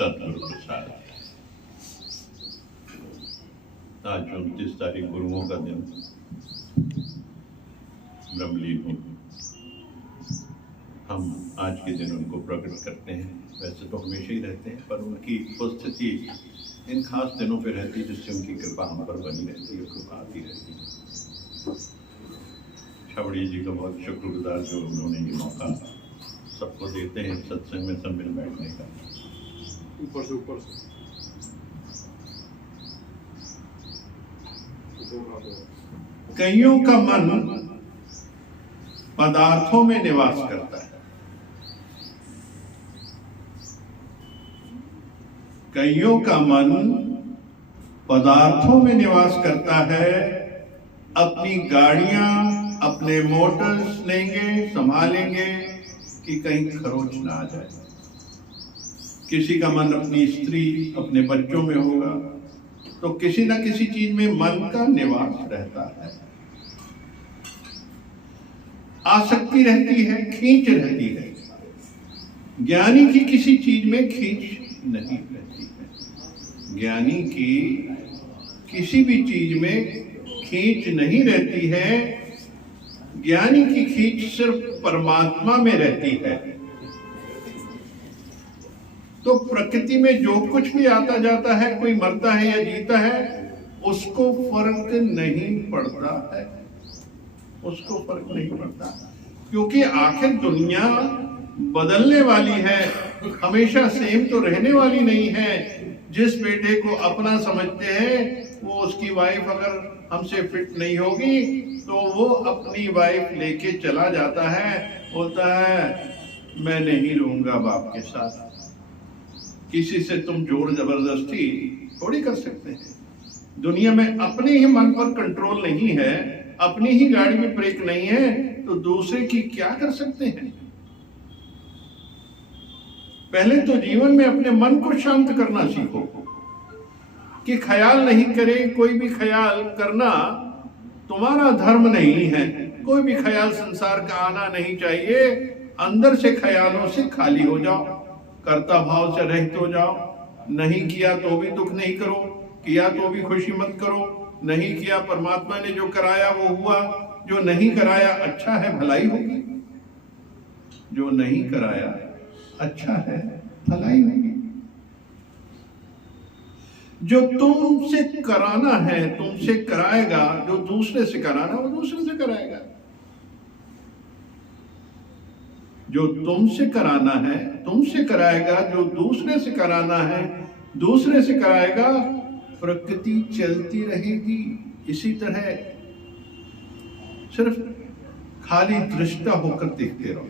सतगुरु प्रसाद। आज 29 तारीख गुरुओं का दिन, ब्रह्मलीन हो। हम आज के दिन उनको प्रकट करते हैं। वैसे तो हमेशा ही रहते हैं, पर उनकी उपस्थिति इन खास दिनों पे रहती है, जिससे उनकी कृपा हम पर बनी रहती है, कृपा आती रहती है। छावड़ी जी का बहुत शुक्रगुजार जो उन्होंने ये मौका सबको देते हैं सत्संग में सब मिल बैठने का। ऊपर से कईयों का मन पदार्थों में निवास करता है, कईयों का मन पदार्थों में निवास करता है। अपनी गाड़ियां, अपने मोटर्स लेंगे, संभालेंगे कि कहीं खरोच ना आ जाए। किसी का मन अपनी स्त्री, अपने बच्चों में होगा, तो किसी ना किसी चीज में मन का निवास रहता है। आसक्ति रहती है, खींच रहती है। ज्ञानी की किसी चीज में खींच नहीं रहती है। ज्ञानी की किसी भी चीज में खींच नहीं रहती है। ज्ञानी की खींच सिर्फ परमात्मा में रहती है। तो प्रकृति में जो कुछ भी आता जाता है, कोई मरता है या जीता है, उसको फर्क नहीं पड़ता है, उसको फर्क नहीं पड़ता, क्योंकि आखिर दुनिया बदलने वाली है, हमेशा सेम तो रहने वाली नहीं है। जिस बेटे को अपना समझते हैं, वो उसकी वाइफ अगर हमसे फिट नहीं होगी तो वो अपनी वाइफ लेके चला जाता है, बोलता है मैं नहीं रहूंगा बाप के साथ। किसी से तुम जोर जबरदस्ती थोड़ी कर सकते हैं। दुनिया में अपने ही मन पर कंट्रोल नहीं है, अपनी ही गाड़ी में ब्रेक नहीं है, तो दूसरे की क्या कर सकते हैं। पहले तो जीवन में अपने मन को शांत करना सीखो कि ख्याल नहीं करे। कोई भी ख्याल करना तुम्हारा धर्म नहीं है। कोई भी ख्याल संसार का आना नहीं चाहिए। अंदर से ख्यालों से खाली हो जाओ, कर्ता भाव से रहित हो जाओ। नहीं किया तो भी दुख नहीं करो, किया तो भी खुशी मत करो। नहीं किया, परमात्मा ने जो कराया वो हुआ, जो नहीं कराया अच्छा है, भलाई होगी। जो नहीं कराया अच्छा है, भलाई होगी। जो तुमसे कराना है तुमसे कराएगा, जो दूसरे से कराना वो दूसरे से कराएगा। जो तुमसे कराना है तुमसे कराएगा, जो दूसरे से कराना है दूसरे से कराएगा। प्रकृति चलती रहेगी इसी तरह। सिर्फ खाली दृष्टा होकर देखते रहो,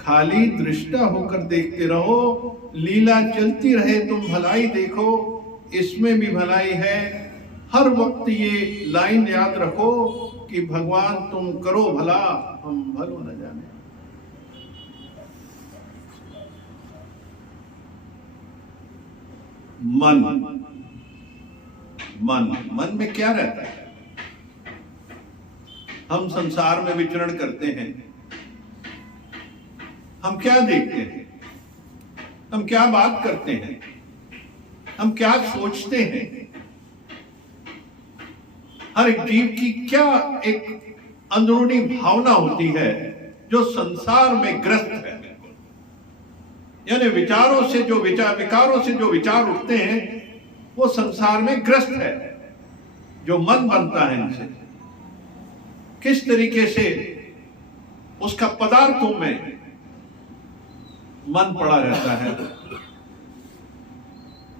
खाली दृष्टा होकर देखते रहो। लीला चलती रहे, तुम भलाई देखो, इसमें भी भलाई है। हर वक्त ये लाइन याद रखो कि भगवान तुम करो भला, हम भलो न जाने। मन में क्या रहता है? हम संसार में विचरण करते हैं, हम क्या देखते हैं, हम क्या बात करते हैं, हम क्या सोचते हैं। हर एक जीव की क्या एक अंदरूनी भावना होती है जो संसार में ग्रस्त है। यानी विकारों से जो विचार उठते हैं वो संसार में ग्रस्त है। जो मन बनता है इनसे, किस तरीके से उसका पदार्थों में मन पड़ा रहता है।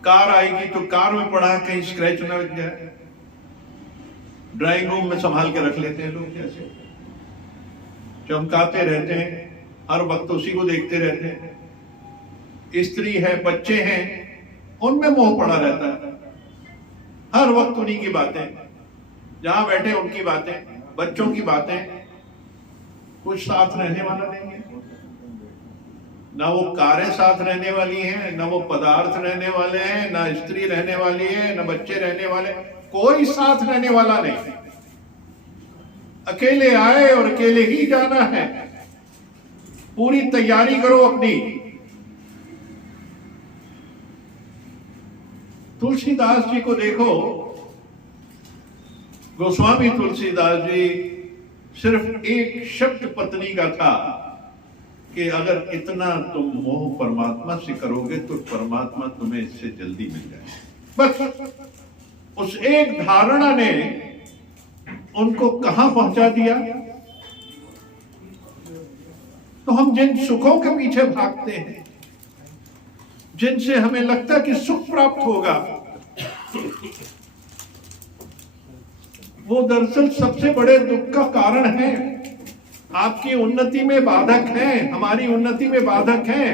कार आएगी तो कार में पड़ा, कहीं स्क्रैच ना लग जाए। ड्राइंग रूम में संभाल के रख लेते हैं लोग, कैसे चमकाते रहते हैं, हर वक्त उसी को देखते रहते हैं। स्त्री है, बच्चे हैं, उनमें मोह पड़ा रहता है। हर वक्त उन्हीं की बातें, जहां बैठे उनकी बातें, बच्चों की बातें। कुछ साथ रहने वाला नहीं है। ना वो कारें साथ रहने वाली हैं, ना वो पदार्थ रहने वाले हैं, ना स्त्री रहने वाली है, ना बच्चे रहने वाले। कोई साथ रहने वाला नहीं। अकेले आए और अकेले ही जाना है। पूरी तैयारी करो अपनी। तुलसीदास जी को देखो, गोस्वामी तुलसीदास जी सिर्फ एक शब्द पत्नी का था कि अगर इतना तुम मोह परमात्मा से करोगे तो परमात्मा तुम्हें इससे जल्दी मिल जाए। बस उस एक धारणा ने उनको कहां पहुंचा दिया। तो हम जिन सुखों के पीछे भागते हैं, जिनसे हमें लगता है कि सुख प्राप्त होगा, वो दरअसल सबसे बड़े दुख का कारण है। आपकी उन्नति में बाधक है, हमारी उन्नति में बाधक है।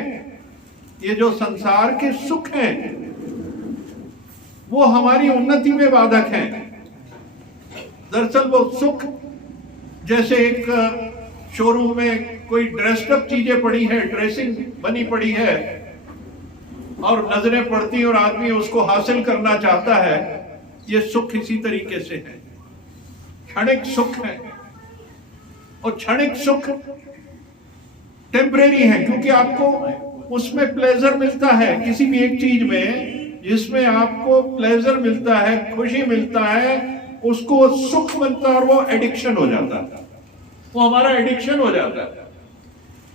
ये जो संसार के सुख हैं वो हमारी उन्नति में बाधक हैं। दरअसल वो सुख, जैसे एक शोरूम में कोई ड्रेस्ड अप चीजें पड़ी है, ड्रेसिंग बनी पड़ी है और नजरें पड़ती और आदमी उसको हासिल करना चाहता है, ये सुख इसी तरीके से है, क्षणिक सुख है। और क्षणिक सुख टेम्परेरी है, क्योंकि आपको उसमें प्लेजर मिलता है। किसी भी एक चीज में जिसमें आपको प्लेजर मिलता है, खुशी मिलता है, उसको सुख मिलता है और वो एडिक्शन हो जाता है, वो हमारा एडिक्शन हो जाता है।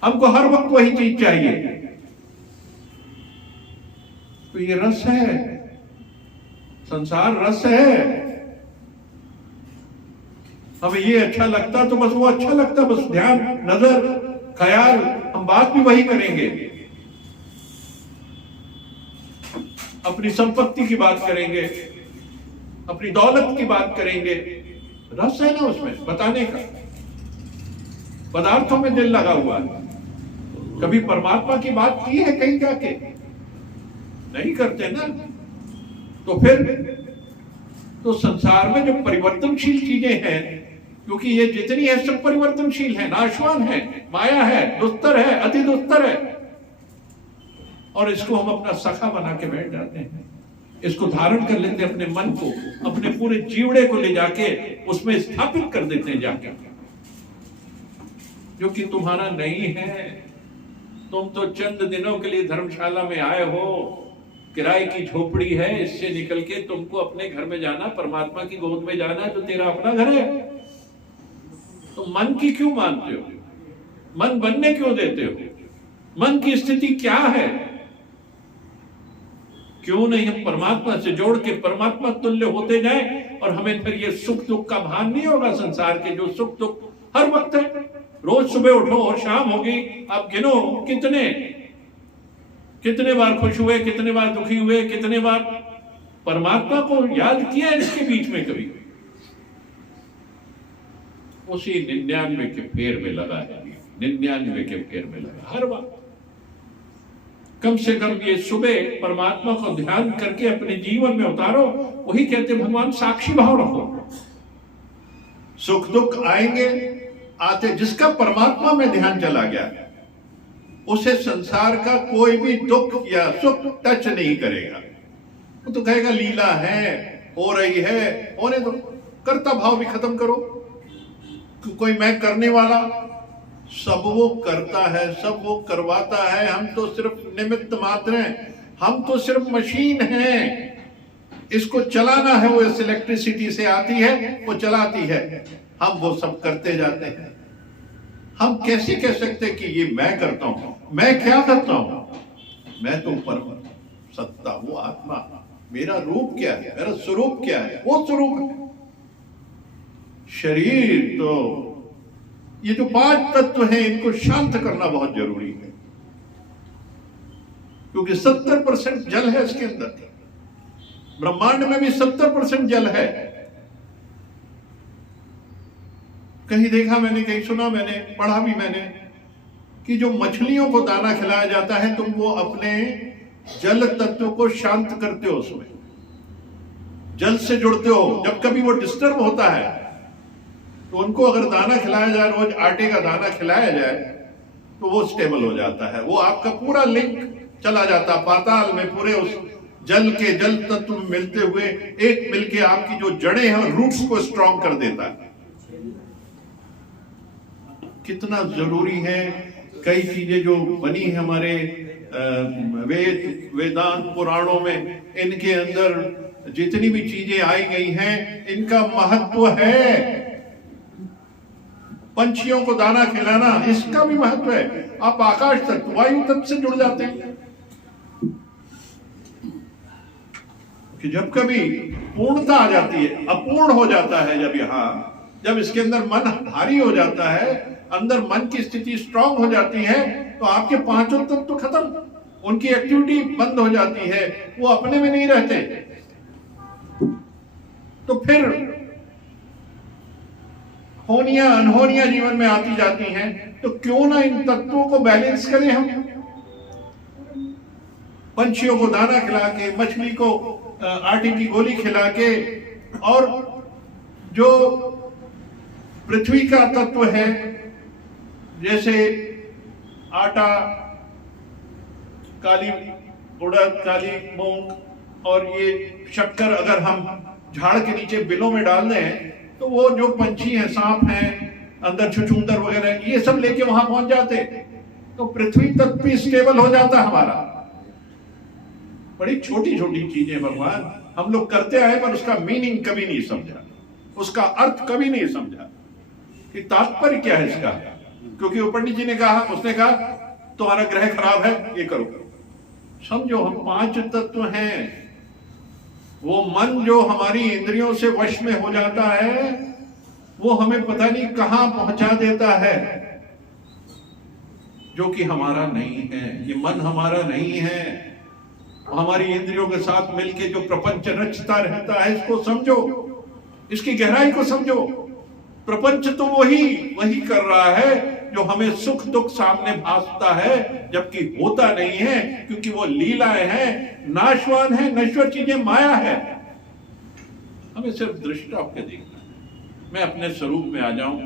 हमको हर वक्त वही चीज चाहिए। तो ये रस है, संसार रस है। हमें ये अच्छा लगता तो बस वो अच्छा लगता, बस ध्यान, नजर, ख्याल, हम बात भी वही करेंगे। अपनी संपत्ति की बात करेंगे, अपनी दौलत की बात करेंगे। रस है ना उसमें बताने का। पदार्थों में दिल लगा हुआ है। कभी परमात्मा की बात की है कहीं जाके? नहीं करते ना। तो फिर तो संसार में जो परिवर्तनशील चीजें हैं, क्योंकि ये जितनी है सब परिवर्तनशील है, नाशवान है, माया है, दुस्तर है, अति दुस्तर है, और इसको हम अपना सखा बना के बैठ जाते हैं। इसको धारण कर लेते हैं, अपने मन को, अपने पूरे जीवड़े को ले जाके उसमें स्थापित कर देते हैं जाके, जो कि तुम्हारा नहीं है। तुम तो चंद दिनों के लिए धर्मशाला में आए हो, किराए की झोपड़ी है, इससे निकल के तुमको अपने घर में जाना, परमात्मा की गोद में जाना है, तो तेरा अपना घर है। तो मन की क्यों मानते हो? मन बनने क्यों देते हो? मन की स्थिति क्या है? क्यों नहीं हम परमात्मा से जोड़ के परमात्मा तुल्य होते जाएं और हमें फिर ये सुख दुख का भान नहीं होगा। संसार के जो सुख दुख हर वक्त है, रोज सुबह उठो और शाम होगी, आप गिनो कितने बार खुश हुए, कितने बार दुखी हुए, कितने बार परमात्मा को याद किया इसके बीच में कभी? उसी 99 के फेर में लगा है, 99 के फेर में लगा हर वक्त। कम से कम ये सुबह परमात्मा को ध्यान करके अपने जीवन में उतारो। वही कहते भगवान, साक्षी भाव रखो। सुख दुख आएंगे, आते, जिसका परमात्मा में ध्यान चला गया उसे संसार का कोई भी दुख या सुख टच नहीं करेगा। वो तो कहेगा लीला है, हो रही है, होने दो। कर्ता भाव भी खत्म करो। कोई मैं करने वाला, सब वो करता है, सब वो करवाता है। हम तो सिर्फ निमित्त मात्र हैं, हम तो सिर्फ मशीन हैं। इसको चलाना है, वो इस इलेक्ट्रिसिटी से आती है, वो चलाती है, हम वो सब करते जाते हैं। हम कैसे कह सकते कि ये मैं करता हूं? मैं क्या करता हूं? मैं तो परम सत्ता, वो आत्मा। मेरा रूप क्या है? मेरा स्वरूप क्या है? वो स्वरूप है। शरीर तो, ये जो 5 तत्व हैं, इनको शांत करना बहुत जरूरी है, क्योंकि 70% जल है इसके अंदर। ब्रह्मांड में भी 70% जल है। कहीं देखा मैंने, कहीं सुना मैंने, पढ़ा भी मैंने, कि जो मछलियों को दाना खिलाया जाता है, तुम वो अपने जल तत्व को शांत करते हो, उसमें जल से जुड़ते हो। जब कभी वो डिस्टर्ब होता है तो उनको अगर दाना खिलाया जाए, रोज आटे का दाना खिलाया जाए, तो वो स्टेबल हो जाता है। वो आपका पूरा लिंक चला जाता है पाताल में, पूरे उस जल के जल तत्व में मिलते हुए एक मिलके आपकी जो जड़ें हैं और रूट्स को स्ट्रॉन्ग कर देता है। कितना जरूरी है। कई चीजें जो बनी है हमारे वेदांत पुराणों में इनके अंदर जितनी भी चीजें आई गई हैं, इनका महत्व है। पंछियों को दाना खिलाना, इसका भी महत्व है। आप आकाश तत्व, वायु तत्व से जुड़ जाते हैं कि जब कभी पूर्णता आ जाती है, अपूर्ण हो जाता है, जब इसके अंदर मन भारी हो जाता है, अंदर मन की स्थिति स्ट्रांग हो जाती है, तो आपके पांचों तत्व खत्म, उनकी एक्टिविटी बंद हो जाती है, वो अपने में नहीं रहते। तो फिर होनियां अनहोनियां जीवन में आती जाती हैं। तो क्यों ना इन तत्वों को बैलेंस करें हम। पंछियों को दाना खिला के, मछली को आटे की गोली खिला के, और जो पृथ्वी का तत्व है, जैसे आटा, काली उड़द, काली मूंग और ये शक्कर अगर हम झाड़ के नीचे बिलों में डाल दें, तो वो जो पंछी हैं, सांप हैं, अंदर छुछुंदर वगैरह, ये सब लेके वहां पहुंच जाते, तो पृथ्वी तत्व भी स्टेबल हो जाता हमारा। बड़ी छोटी छोटी चीजें भगवान हम लोग करते आए, पर उसका मीनिंग कभी नहीं समझा, उसका अर्थ कभी नहीं समझा कि तात्पर्य क्या है इसका। क्योंकि वो पंडित जी ने कहा, उसने कहा तुम्हारा ग्रह खराब है, ये करो। समझो हम पांच तत्व हैं। वो मन जो हमारी इंद्रियों से वश में हो जाता है, वो हमें पता नहीं कहां पहुंचा देता है, जो कि हमारा नहीं है। ये मन हमारा नहीं है। हमारी इंद्रियों के साथ मिलके जो प्रपंच रचता रहता है, इसको समझो, इसकी गहराई को समझो। प्रपंच तो वही कर रहा है जो हमें सुख दुख सामने भासता है, जबकि होता नहीं है, क्योंकि वो लीलाएं हैं, नाशवान है, नश्वर चीजें माया है। हमें सिर्फ दृष्टा होकर देखना है। मैं अपने स्वरूप में आ जाऊं,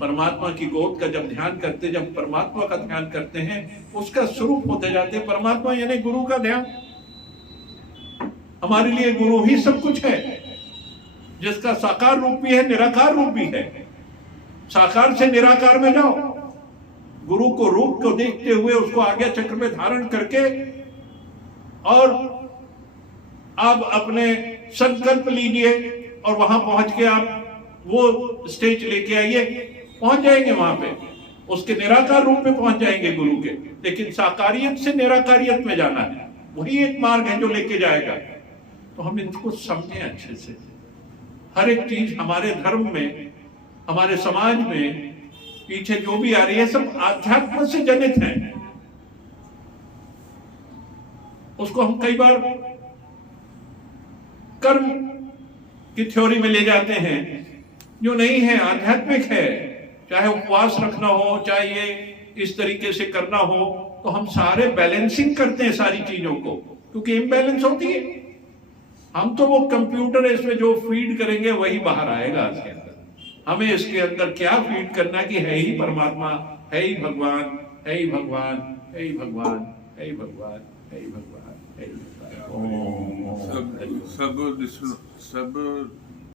परमात्मा की गोद का जब ध्यान करते, जब परमात्मा का ध्यान करते हैं, उसका स्वरूप होते जाते हैं। परमात्मा यानी गुरु का ध्यान। हमारे लिए गुरु ही सब कुछ है, जिसका साकार रूप भी है, निराकार रूप भी है। साकार से निराकार में जाओ, गुरु को रूप को देखते हुए उसको आज्ञा चक्र में धारण करके, और आप अपने संकल्प लीजिए और वहां पहुंच के आप वो स्टेज लेके आइए, पहुंच जाएंगे वहां पे, उसके निराकार रूप में पहुंच जाएंगे गुरु के। लेकिन साकारियत से निराकारियत में जाना है, वही एक मार्ग है जो लेके जाएगा। तो हम इनको समझें अच्छे से। हर एक चीज हमारे धर्म में, हमारे समाज में पीछे जो भी आ रही है, सब आध्यात्म से जनित है। उसको हम कई बार कर्म की थ्योरी में ले जाते हैं, जो नहीं है, आध्यात्मिक है। चाहे उपवास रखना हो, चाहे ये इस तरीके से करना हो, तो हम सारे बैलेंसिंग करते हैं सारी चीजों को, क्योंकि इम्बैलेंस होती है। हम तो वो कंप्यूटर है, इसमें जो फीड करेंगे वही बाहर आएगा इसके अंदर। हमें इसके अंदर क्या फीड करना कि है ही परमात्मा, है ही भगवान, है ही भगवान, है ही भगवान, है ही भगवान, है ही भगवान, है ही भगवान। सब